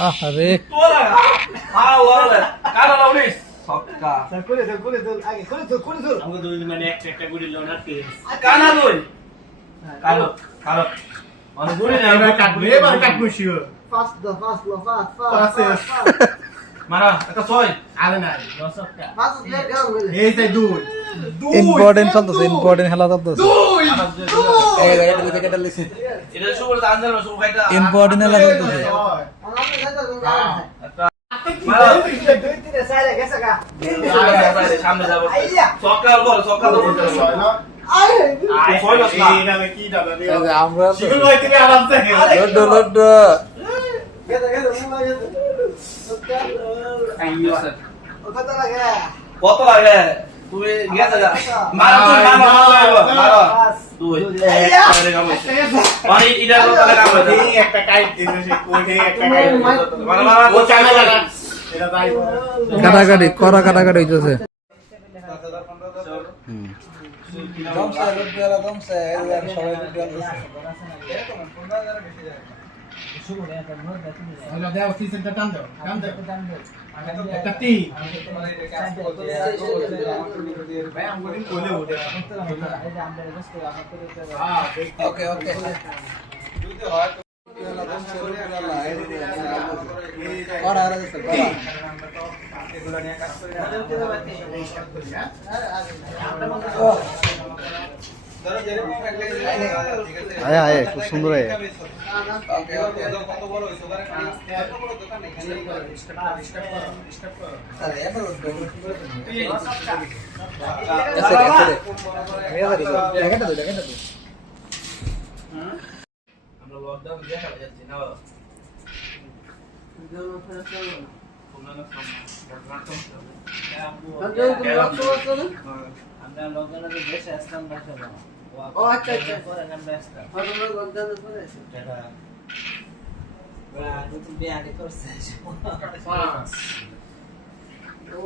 আরে তোরা আল্লাহ কারা লাউলিস সক্কা করে চল আগে করে চল আমাকে দুই মানে একটা গুড়ি লোনার তেল কানা লই কালো কালো মানে গুড়ি না এবার কাটবো এবার কাটবো শিওর ফাস্ট মারা একটা ছয় আরে না দশটা ফাস্ট প্লেট গাও এই যে দুই ইম্পর্টেন্ট চলতেছে ইম্পর্টেন্ট খেলা চলতেছে দুই এটা শুরু করে আনজাল শুরু খাইটা ইম্পর্টেন্ট খেলা চলতেছে আমাকে সাথে মারা দুই তিনে সাইরে গেছে গা সামনে যাব সক্কা বল সক্কা তো বলতে আরে ছয় লস না এই নামে কি দাদা দিও আমরা শিওর ভাই তুমি আরাম থেকে লড্ডু লড্ডু গেছে মুলা গেছে কত লাগে কত লাগে তুমি গেছে যা মারা তুই মারা তুই আরে কাম হইছে মানে ইডা তো তাহলে কাম হইছে এই একটা কাইট দিছে সে কোঠে একটা কাইট মারা মারা ও চাইলে লাগা এটা তাই কাটাকাটি করা কাটাকাটি হইতেছে হলো দাও সিসেন্টা টান দাও একটা টি ভাই আমগো কোলে ওঠে ওকে ওকে করা আর আছে করা এগুলো নিয়ে কাজ করে স্টার্ট করি হ্যাঁ আয় আয় খুব সুন্দর আয় ওকে ওকে কত বড় হইছে ওখানে কত বড় দোকান এখানে স্টার্ট করো আরে এবার আমরা লকডাউন দেখা যাচ্ছে না আমরা লকডাউনে দেশে আসলাম না সবাই ও আচ্ছা আচ্ছা পরে আমরা আসলাম আমরা লকডাউনে পরে আছে টাটা নতুন বিয়ে আগে করছে ও